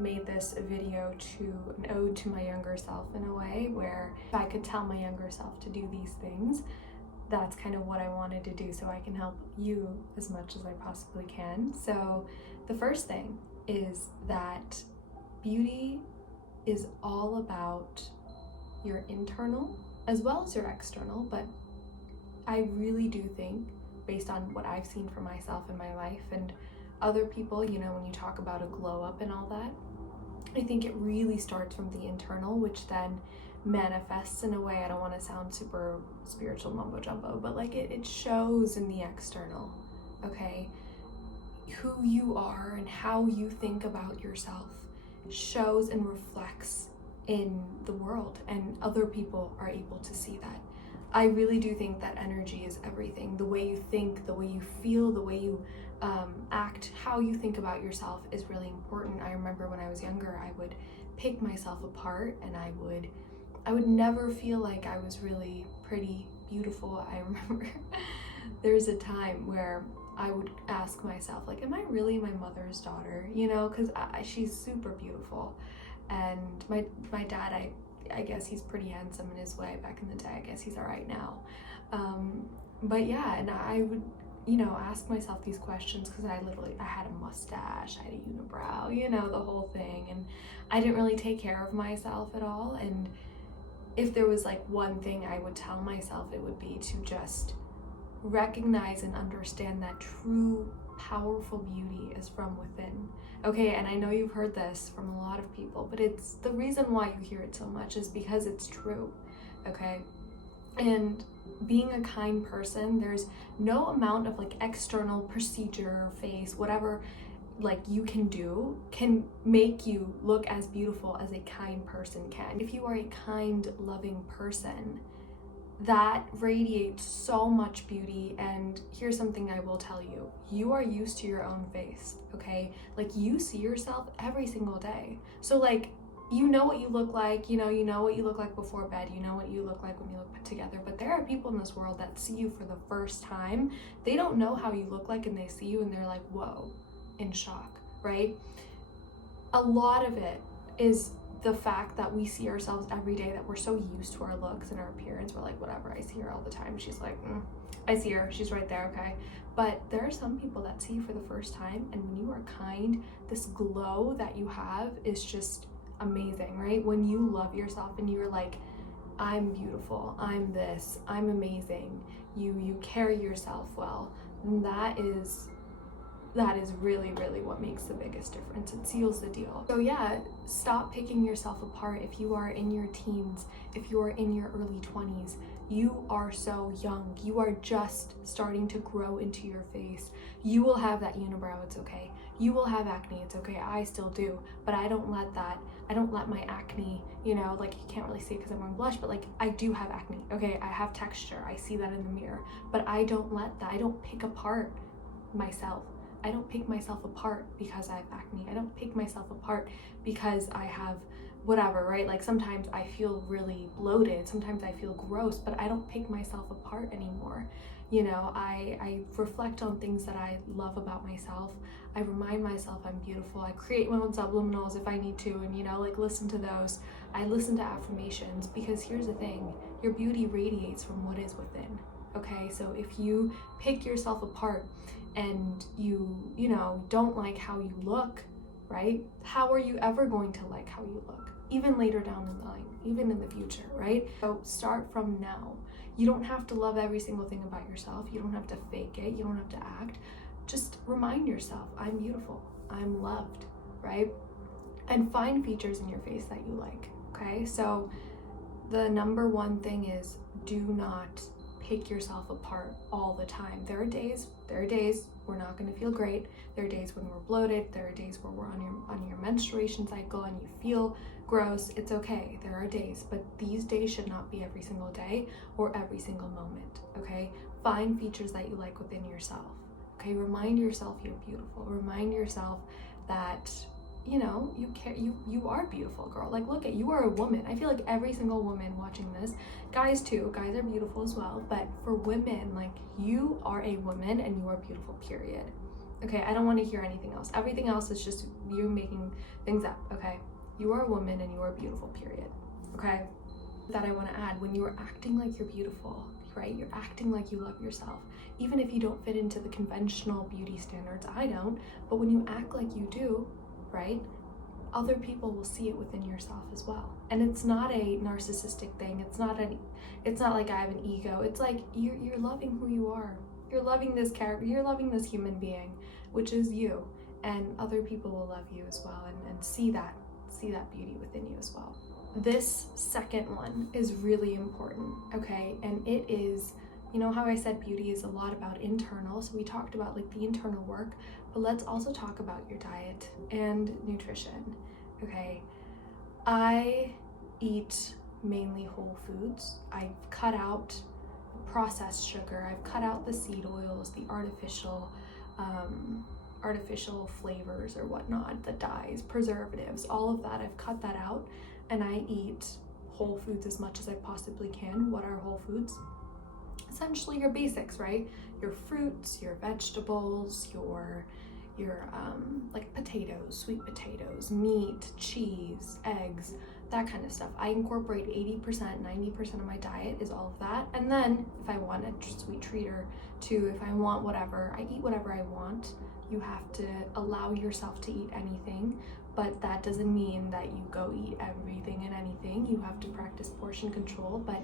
of made this video to an ode to my younger self in a way, where if I could tell my younger self to do these things, that's kind of what I wanted to do, so I can help you as much as I possibly can. So the first thing is that beauty is all about your internal as well as your external, but I really do think, based on what I've seen for myself in my life and other people, you know, when you talk about a glow up and all that, I think it really starts from the internal, which then manifests in a way, I don't want to sound super spiritual mumbo jumbo, but like it shows in the external, okay? Who you are and how you think about yourself shows and reflects in the world, and other people are able to see that. I really do think that energy is everything. The way you think, the way you feel, the way you act, how you think about yourself is really important. I remember when I was younger, I would pick myself apart, and I would never feel like I was really pretty, beautiful. I remember there's a time where I would ask myself, like, am I really my mother's daughter? You know, because she's super beautiful. And my dad, I guess he's pretty handsome in his way back in the day. I guess he's all right now. But yeah, and I would, you know, ask myself these questions because I had a mustache, I had a unibrow, you know, the whole thing. And I didn't really take care of myself at all. And if there was like one thing I would tell myself, it would be to just recognize and understand that true, powerful beauty is from within. Okay, and I know you've heard this from a lot of people, but it's the reason why you hear it so much is because it's true, okay? And being a kind person, there's no amount of like external procedure, face, whatever like you can do can make you look as beautiful as a kind person can. If you are a kind, loving person, that radiates so much beauty. And here's something I will tell you. You are used to your own face, okay? Like, you see yourself every single day. So like, you know what you look like, you know what you look like before bed, you know what you look like when you look put together. But there are people in this world that see you for the first time. They don't know how you look like, and they see you and they're like, whoa, in shock, right? A lot of it is the fact that we see ourselves every day, that we're so used to our looks and our appearance. We're like, whatever, I see her all the time. She's like, I see her, she's right there, okay? But there are some people that see you for the first time, and when you are kind, this glow that you have is just amazing, right? When you love yourself and you're like, I'm beautiful, I'm this, I'm amazing, you carry yourself well, and that is really, really what makes the biggest difference. It seals the deal. So yeah, stop picking yourself apart. If you are in your teens, if you are in your early 20s, you are so young. You are just starting to grow into your face. You will have that unibrow, it's okay. You will have acne, it's okay. I still do, but I don't let my acne, you know, like, you can't really see it because I'm wearing blush, but like, I do have acne, okay? I have texture, I see that in the mirror, but I don't let that, I don't pick apart myself. I don't pick myself apart because I have acne. I don't pick myself apart because I have whatever, right? Like, sometimes I feel really bloated, sometimes I feel gross, but I don't pick myself apart anymore. You know, I reflect on things that I love about myself. I remind myself I'm beautiful. I create my own subliminals if I need to, and, you know, like, listen to those. I listen to affirmations, because here's the thing, your beauty radiates from what is within, okay? So if you pick yourself apart and you know, don't like how you look, right? How are you ever going to like how you look? Even later down the line, even in the future, right? So start from now. You don't have to love every single thing about yourself. You don't have to fake it. You don't have to act. Just remind yourself, I'm beautiful, I'm loved, right? And find features in your face that you like, okay? So the number one thing is, do not pick yourself apart all the time. There are days we're not going to feel great. There are days when we're bloated. There are days where we're on your menstruation cycle and you feel gross. It's okay. There are days, but these days should not be every single day or every single moment, okay? Find features that you like within yourself, okay? Remind yourself you're beautiful. Remind yourself that, you know, you are beautiful, girl. Like, look at, you are a woman. I feel like every single woman watching this, guys too, guys are beautiful as well, but for women, like, you are a woman and you are beautiful, period. Okay, I don't want to hear anything else. Everything else is just you making things up, okay? You are a woman and you are beautiful, period. Okay? That I want to add, when you are acting like you're beautiful, right? You're acting like you love yourself. Even if you don't fit into the conventional beauty standards, I don't, but when you act like you do, right? Other people will see it within yourself as well. And it's not a narcissistic thing. It's not like I have an ego. It's like you're loving who you are. You're loving this character, you're loving this human being, which is you. And other people will love you as well and see that beauty within you as well. This second one is really important, okay? And it is, you know how I said beauty is a lot about internal, so we talked about like the internal work, but let's also talk about your diet and nutrition, okay? I eat mainly whole foods. I've cut out processed sugar. I've cut out the seed oils, the artificial flavors or whatnot, the dyes, preservatives, all of that. I've cut that out, and I eat whole foods as much as I possibly can. What are whole foods? Essentially your basics, right? Your fruits, your vegetables, your like potatoes, sweet potatoes, meat, cheese, eggs, that kind of stuff. I incorporate 80%, 90% of my diet is all of that. And then if I want a sweet treat or two, if I want whatever, I eat whatever I want. You have to allow yourself to eat anything, but that doesn't mean that you go eat everything and anything. You have to practice portion control. But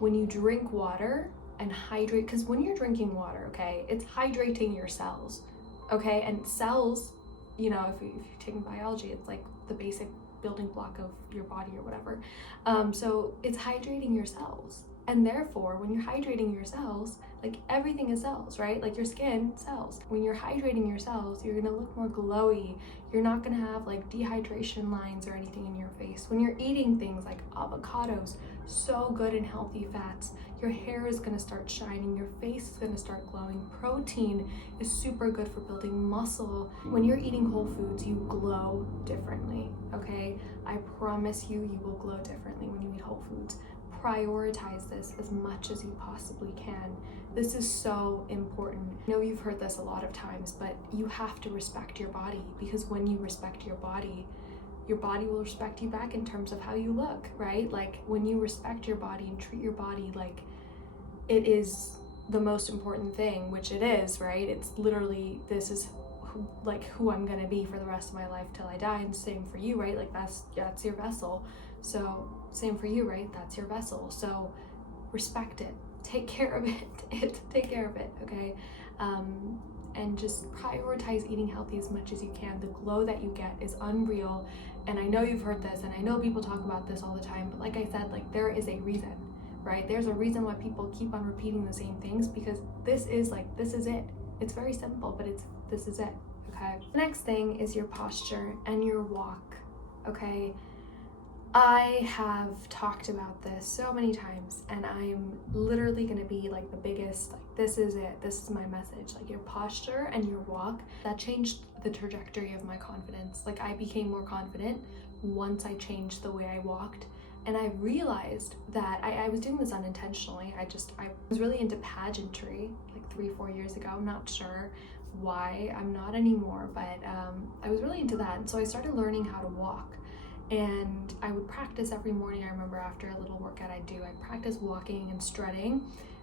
when you drink water and hydrate, because when you're drinking water, okay, it's hydrating your cells, okay? And cells, you know, if you're taking biology, it's like the basic building block of your body or whatever. So it's hydrating your cells. And therefore, when you're hydrating your cells, like everything is cells, right? Like your skin, cells. When you're hydrating your cells, you're gonna look more glowy. You're not gonna have like dehydration lines or anything in your face. When you're eating things like avocados, so good and healthy fats, your hair is gonna start shining, your face is gonna start glowing. Protein is super good for building muscle. When you're eating whole foods, you glow differently, okay? I promise you, you will glow differently when you eat whole foods. Prioritize this as much as you possibly can. This is so important. I know you've heard this a lot of times, but you have to respect your body, because when you respect your body will respect you back in terms of how you look, right? Like when you respect your body and treat your body like it is the most important thing, which it is, right? It's literally, this is who I'm gonna be for the rest of my life till I die. And same for you, right? Like that's your vessel. So same for you, right? That's your vessel. So respect it, take care of it, take care of it, okay? And just prioritize eating healthy as much as you can. The glow that you get is unreal. And I know you've heard this, and I know people talk about this all the time, but like I said, like there is a reason, right? There's a reason why people keep on repeating the same things, because this is it. It's very simple, but this is it, okay? The next thing is your posture and your walk, okay? I have talked about this so many times, and I'm literally gonna be like the biggest, like this is it, this is my message. Like your posture and your walk, that changed the trajectory of my confidence. Like I became more confident once I changed the way I walked. And I realized that I was doing this unintentionally. I was really into pageantry like 3-4 years ago. I'm not sure why, I'm not anymore, but I was really into that. And so I started learning how to walk. And I would practice every morning. I remember after a little workout I'd practice walking and strutting.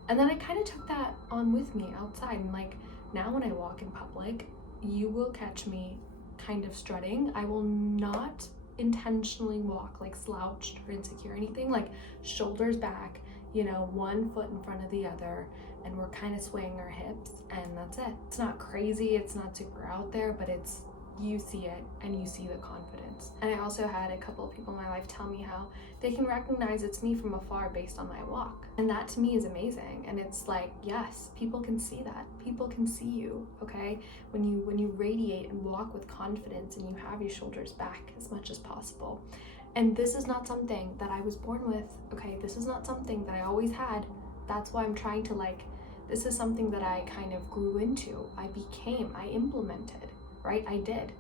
And then I kind of took that on with me outside. And like now when I walk in public, you will catch me kind of strutting. I will not intentionally walk like slouched or insecure or anything, like shoulders back, you know, one foot in front of the other, and we're kind of swaying our hips, and that's it. It's not crazy, it's not super out there, but it's, you see it and you see the confidence. And I also had a couple of people in my life tell me how they can recognize it's me from afar based on my walk. And that to me is amazing. And it's like, yes, people can see that. People can see you, okay? When you radiate and walk with confidence and you have your shoulders back as much as possible. And this is not something that I was born with, okay? This is not something that I always had. That's why I'm trying to this is something that I kind of grew into. I implemented. Right? I did.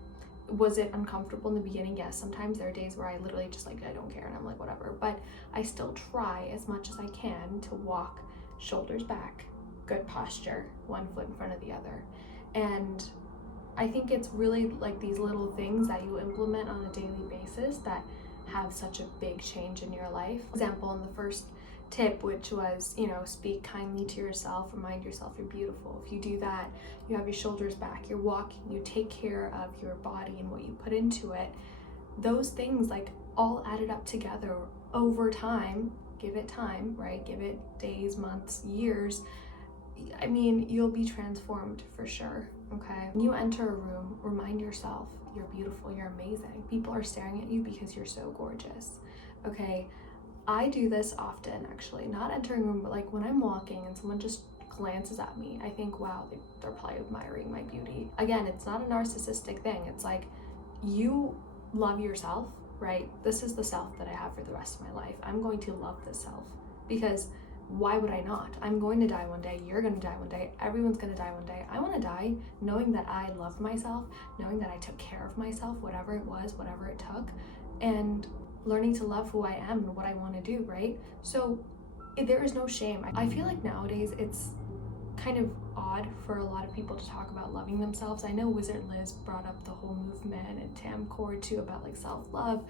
Was it uncomfortable in the beginning? Yes. Sometimes there are days where I literally just I don't care and I'm like, whatever. But I still try as much as I can to walk shoulders back, good posture, one foot in front of the other. And I think it's really like these little things that you implement on a daily basis that have such a big change in your life. For example, in the first tip, which was, speak kindly to yourself, remind yourself you're beautiful. If you do that, you have your shoulders back, you're walking, you take care of your body and what you put into it. Those things like all added up together over time. Give it time, right? Give it days, months, years. I mean, you'll be transformed for sure, okay? When you enter a room, remind yourself you're beautiful, you're amazing. People are staring at you because you're so gorgeous, okay? I do this often, actually, not entering a room, but like when I'm walking and someone just glances at me, I think, wow, they're probably admiring my beauty. Again, it's not a narcissistic thing. It's like, you love yourself, right? This is the self that I have for the rest of my life. I'm going to love this self because why would I not? I'm going to die one day. You're going to die one day. Everyone's going to die one day. I want to die knowing that I loved myself, knowing that I took care of myself, whatever it was, whatever it took, and learning to love who I am and what I want to do, right? So there is no shame. I feel like nowadays it's kind of odd for a lot of people to talk about loving themselves. I know WizardLiz brought up the whole movement, and TamKaur too, about like self-love,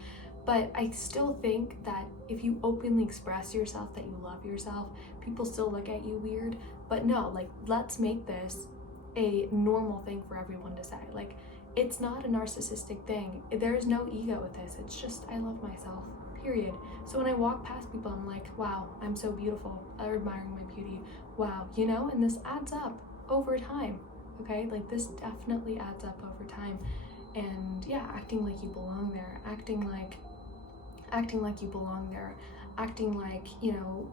but I still think that if you openly express yourself that you love yourself, people still look at you weird. But no, like, let's make this a normal thing for everyone to say. Like, it's not a narcissistic thing. There is no ego with this. It's just, I love myself, period. So when I walk past people, I'm like, wow, I'm so beautiful. They're admiring my beauty. Wow, and this adds up over time, okay? Like, this definitely adds up over time. And yeah, acting like you belong there, acting like you belong there, acting like,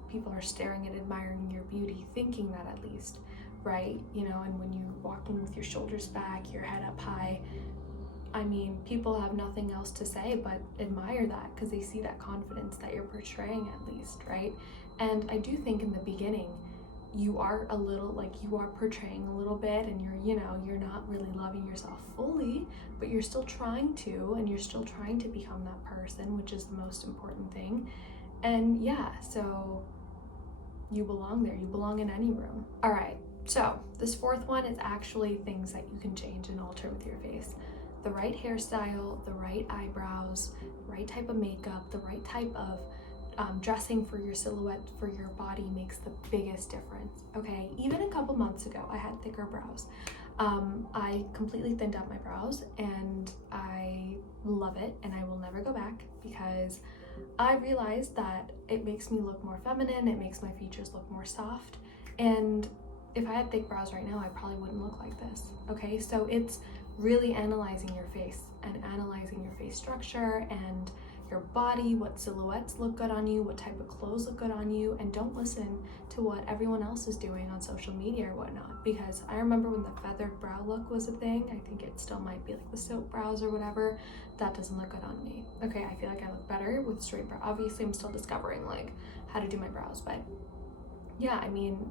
people are staring and admiring your beauty, thinking that at least, right? And when you're walking with your shoulders back, your head up high, I mean, people have nothing else to say but admire that because they see that confidence that you're portraying at least, right? And I do think in the beginning, you are portraying a little bit, and you're not really loving yourself fully, but you're still trying to, and you're still trying to become that person, which is the most important thing. And yeah, so you belong there. You belong in any room. All right, so this fourth one is actually things that you can change and alter with your face. The right hairstyle, the right eyebrows, right type of makeup, the right type of dressing for your silhouette, for your body makes the biggest difference, okay? Even a couple months ago, I had thicker brows. I completely thinned out my brows, and I love it, and I will never go back because I realized that it makes me look more feminine, it makes my features look more soft, and if I had thick brows right now, I probably wouldn't look like this, okay? So it's really analyzing your face and analyzing your face structure and your body, what silhouettes look good on you, what type of clothes look good on you, and don't listen to what everyone else is doing on social media or whatnot, because I remember when the feathered brow look was a thing. I think it still might be like the silk brows or whatever. That doesn't look good on me. Okay, I feel like I look better with straight brow. Obviously, I'm still discovering like how to do my brows, but yeah, I mean,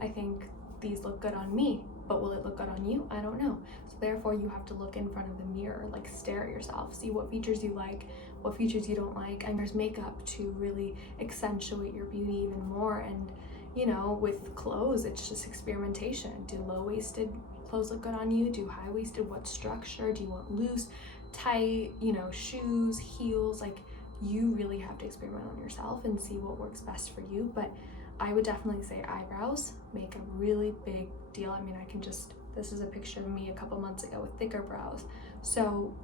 I think these look good on me, but will it look good on you? I don't know. So therefore, you have to look in front of the mirror, like stare at yourself, see what features you like, what features you don't like. And there's makeup to really accentuate your beauty even more. And with clothes, it's just experimentation. Do low-waisted clothes look good on you? Do high-waisted? What structure? Do you want loose, tight, shoes, heels? Like, you really have to experiment on yourself and see what works best for you. But I would definitely say eyebrows make a really big deal. I mean, this is a picture of me a couple months ago with thicker brows. So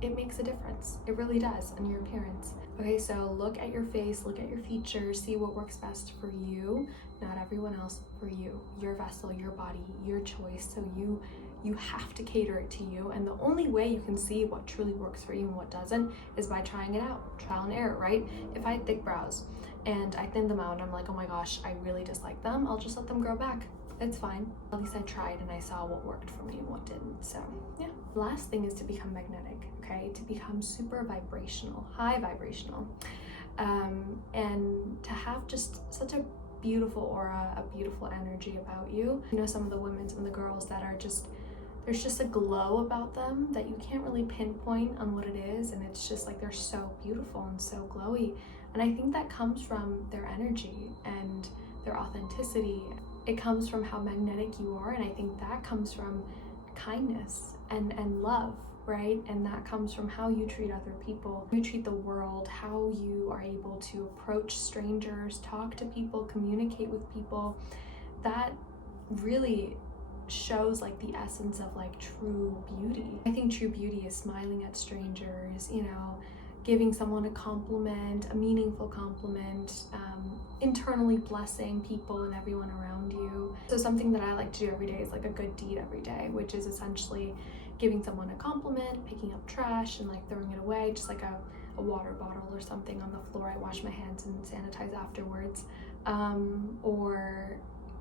it makes a difference. It really does on your appearance. Okay, so look at your face, look at your features, see what works best for you, not everyone else, for you, your vessel, your body, your choice. So you have to cater it to you. And the only way you can see what truly works for you and what doesn't is by trying it out, trial and error, right? If I had thick brows and I thinned them out and I'm like, oh my gosh, I really dislike them, I'll just let them grow back. It's fine. At least I tried and I saw what worked for me and what didn't. So yeah. Last thing is to become magnetic, okay? To become super vibrational, high vibrational, and to have just such a beautiful aura, a beautiful energy about you. Some of the women, some of the girls that are just, there's just a glow about them that you can't really pinpoint on what it is, and it's just like they're so beautiful and so glowy. And I think that comes from their energy and their authenticity. It comes from how magnetic you are, and I think that comes from kindness and love, right? And that comes from how you treat other people, you treat the world, how you are able to approach strangers, talk to people, communicate with people. That really shows like the essence of like true beauty. I think true beauty is smiling at strangers, you know, giving someone a compliment, a meaningful compliment, internally blessing people and everyone around you. So something that I like to do every day is like a good deed every day, which is essentially giving someone a compliment, picking up trash and like throwing it away, just like a water bottle or something on the floor. I wash my hands and sanitize afterwards. Or,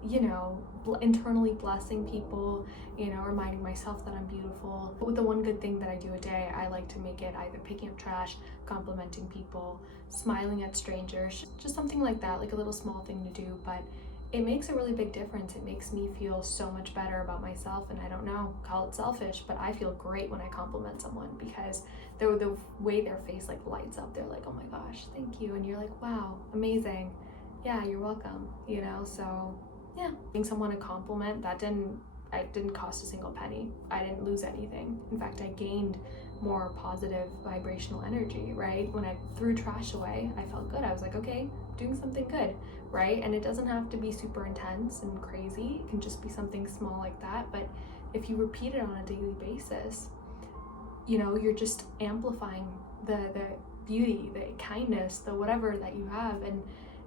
you know, internally blessing people, you know, reminding myself that I'm beautiful. But with the one good thing that I do a day, I like to make it either picking up trash, complimenting people, smiling at strangers, just something like that, like a little small thing to do, but it makes a really big difference. It makes me feel so much better about myself, and I don't know, call it selfish, but I feel great when I compliment someone because the way their face like lights up, they're like, oh my gosh, thank you, and you're like, wow, amazing, yeah, you're welcome, you know. So yeah, giving someone a compliment, it didn't cost a single penny. I didn't lose anything. In fact, I gained more positive vibrational energy, right? When I threw trash away, I felt good. I was like, okay, doing something good, right? And it doesn't have to be super intense and crazy. It can just be something small like that. But if you repeat it on a daily basis, you know, you're just amplifying the beauty, the kindness, the whatever that you have, and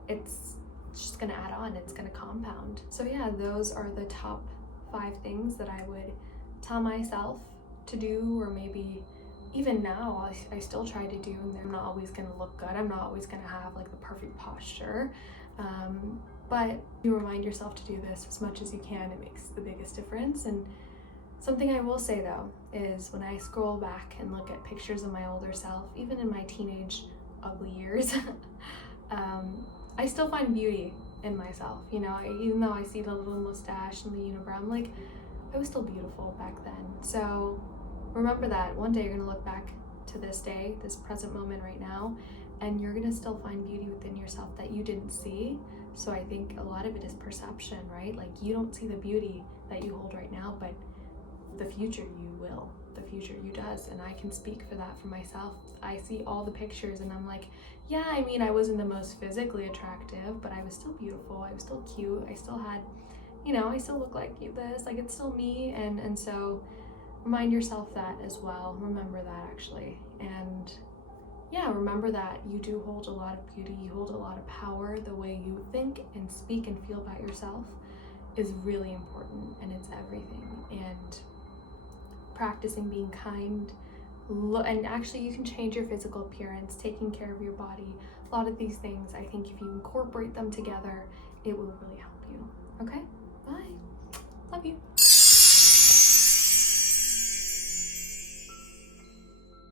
it's just gonna add on, it's gonna compound. So yeah, those are the top 5 things that I would tell myself to do, or maybe even now I still try to do, and I'm not always gonna look good, I'm not always gonna have like the perfect posture, but you remind yourself to do this as much as you can. It makes the biggest difference. And something I will say though is when I scroll back and look at pictures of my older self, even in my teenage ugly years, I still find beauty in myself, you know. Even though I see the little mustache and the unibrow, I'm like, I was still beautiful back then. So remember that. One day you're gonna look back to this day, this present moment right now, and you're gonna still find beauty within yourself that you didn't see. So I think a lot of it is perception, right? Like you don't see the beauty that you hold right now, but the future you will. The future you does, and I can speak for that for myself. I see all the pictures and I'm like, yeah, I mean, I wasn't the most physically attractive, but I was still beautiful, I was still cute, I still had, you know, I still look like this, like it's still me. And so remind yourself that as well. Remember that actually. And yeah, remember that you do hold a lot of beauty, you hold a lot of power. The way you think and speak and feel about yourself is really important, and it's everything. And practicing being kind, and actually you can change your physical appearance, taking care of your body. A lot of these things, I think if you incorporate them together, it will really help.